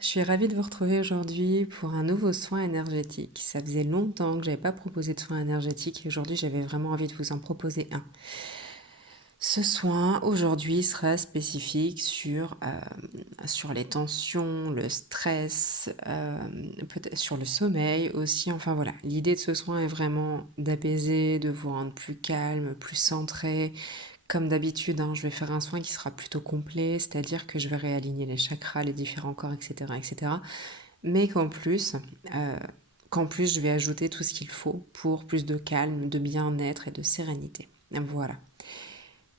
Je suis ravie de vous retrouver aujourd'hui pour un nouveau soin énergétique. Ça faisait longtemps que j'avais pas proposé de soin énergétique et aujourd'hui j'avais vraiment envie de vous en proposer un. Ce soin aujourd'hui sera spécifique sur les tensions, le stress, peut-être sur le sommeil aussi. Enfin voilà, l'idée de ce soin est vraiment d'apaiser, de vous rendre plus calme, plus centré. Comme d'habitude, hein, je vais faire un soin qui sera plutôt complet, c'est-à-dire que je vais réaligner les chakras, les différents corps, etc., etc. Mais euh, qu'en plus, je vais ajouter tout ce qu'il faut pour plus de calme, de bien-être et de sérénité. Voilà.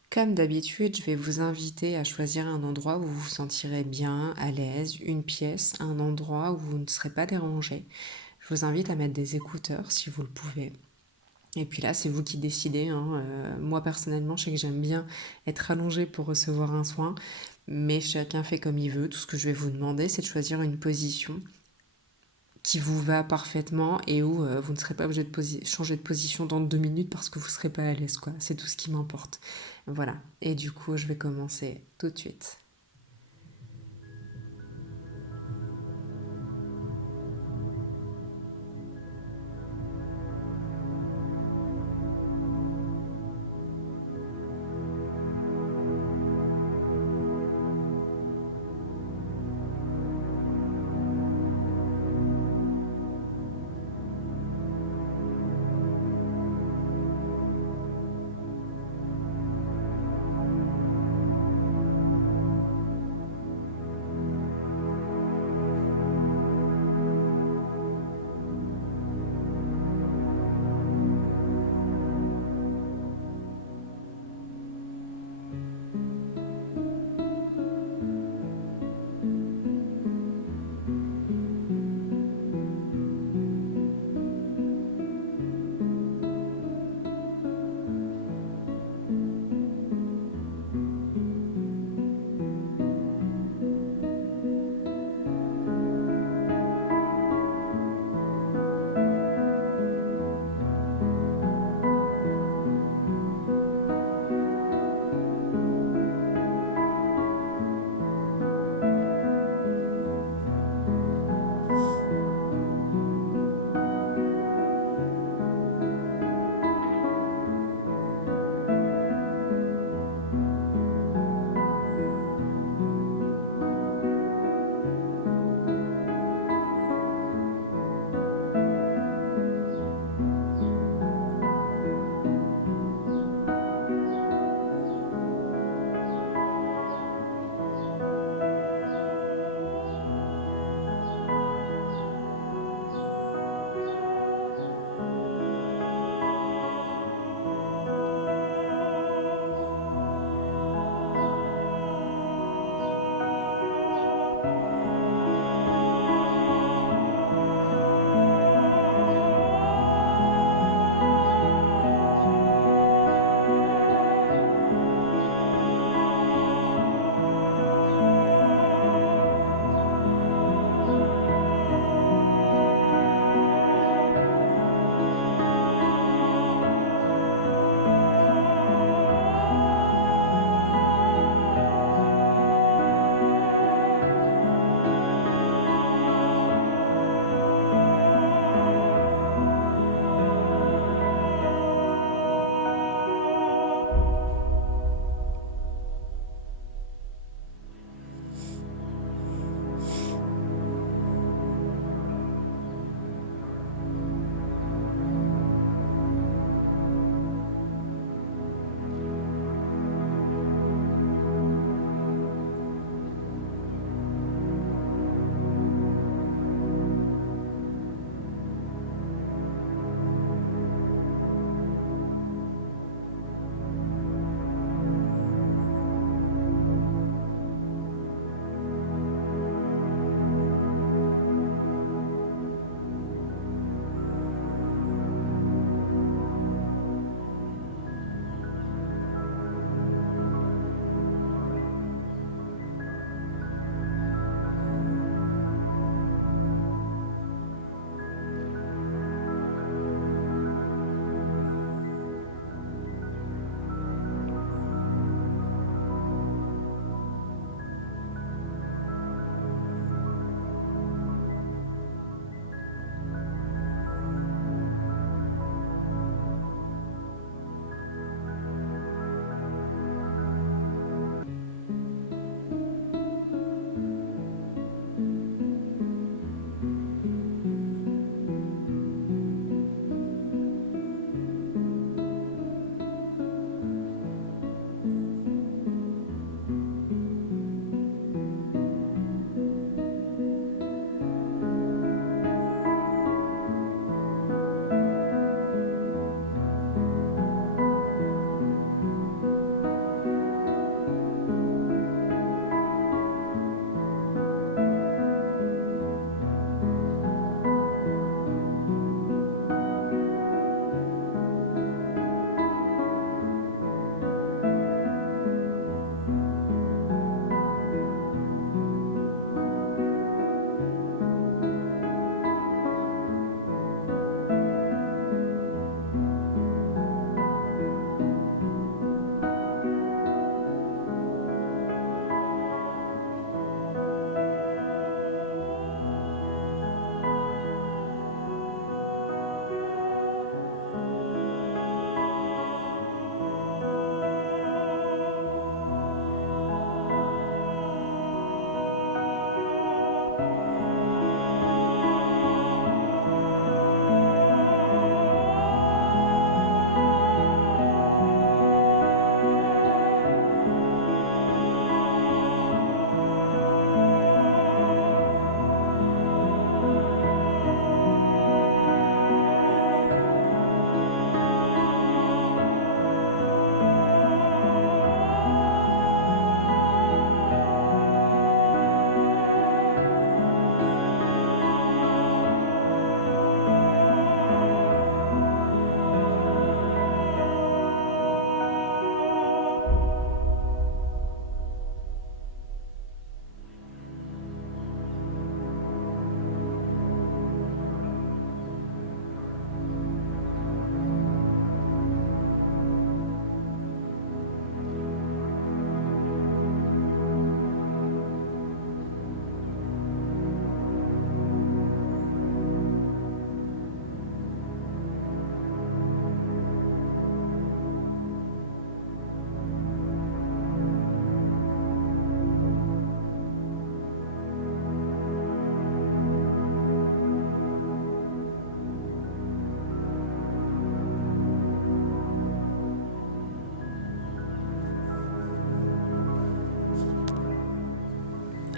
Comme d'habitude, je vais vous inviter à choisir un endroit où vous vous sentirez bien, à l'aise, une pièce, un endroit où vous ne serez pas dérangé. Je vous invite à mettre des écouteurs si vous le pouvez. Et puis là, c'est vous qui décidez, hein. Moi, personnellement, je sais que j'aime bien être allongée pour recevoir un soin, mais chacun fait comme il veut. Tout ce que je vais vous demander, c'est de choisir une position qui vous va parfaitement et où vous ne serez pas obligé de changer de position dans 2 minutes parce que vous ne serez pas à l'aise, quoi. C'est tout ce qui m'importe. Voilà. Et du coup, je vais commencer tout de suite.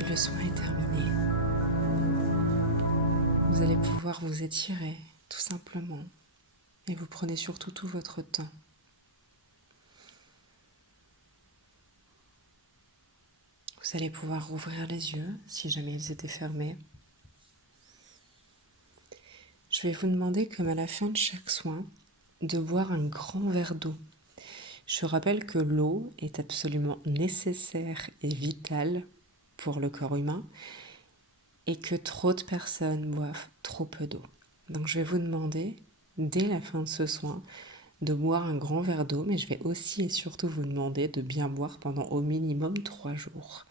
le soin est terminé. Vous allez pouvoir vous étirer, tout simplement. Et vous prenez surtout tout votre temps. Vous allez pouvoir rouvrir les yeux si jamais ils étaient fermés. Je vais vous demander, comme à la fin de chaque soin, de boire un grand verre d'eau. Je rappelle que l'eau est absolument nécessaire et vitale pour le corps humain et que trop de personnes boivent trop peu d'eau. Donc je vais vous demander, dès la fin de ce soin, de boire un grand verre d'eau, mais je vais aussi et surtout vous demander de bien boire pendant au minimum 3 jours.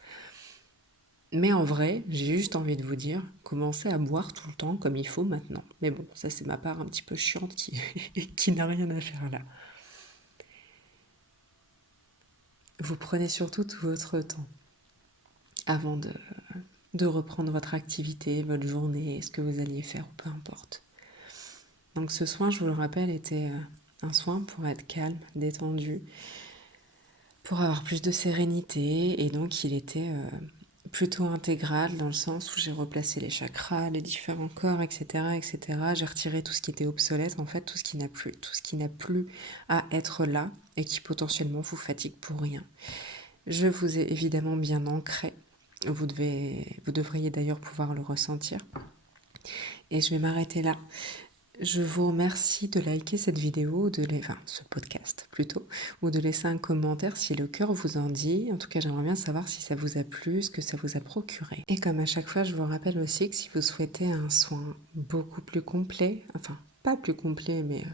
Mais en vrai, j'ai juste envie de vous dire, commencez à boire tout le temps comme il faut maintenant. Mais bon, ça c'est ma part un petit peu chiante qui n'a rien à faire là. Vous prenez surtout tout votre temps avant de reprendre votre activité, votre journée, ce que vous alliez faire ou peu importe. Donc ce soin, je vous le rappelle, était un soin pour être calme, détendu, pour avoir plus de sérénité, et donc il était plutôt intégral dans le sens où j'ai replacé les chakras, les différents corps, etc., etc. J'ai retiré tout ce qui était obsolète, en fait, tout ce qui n'a plus à être là et qui potentiellement vous fatigue pour rien. Je vous ai évidemment bien ancré. Vous devriez d'ailleurs pouvoir le ressentir. Et je vais m'arrêter là. Je vous remercie de liker cette vidéo, ce podcast plutôt, ou de laisser un commentaire si le cœur vous en dit. En tout cas, j'aimerais bien savoir si ça vous a plu, ce que ça vous a procuré. Et comme à chaque fois, je vous rappelle aussi que si vous souhaitez un soin beaucoup plus complet, enfin pas plus complet, mais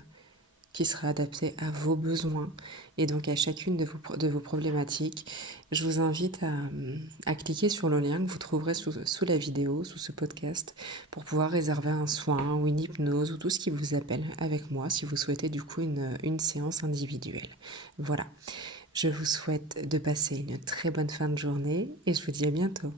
qui sera adapté à vos besoins et donc à chacune de vos problématiques, je vous invite à cliquer sur le lien que vous trouverez sous la vidéo, sous ce podcast, pour pouvoir réserver un soin ou une hypnose ou tout ce qui vous appelle avec moi si vous souhaitez du coup une séance individuelle. Voilà, je vous souhaite de passer une très bonne fin de journée et je vous dis à bientôt.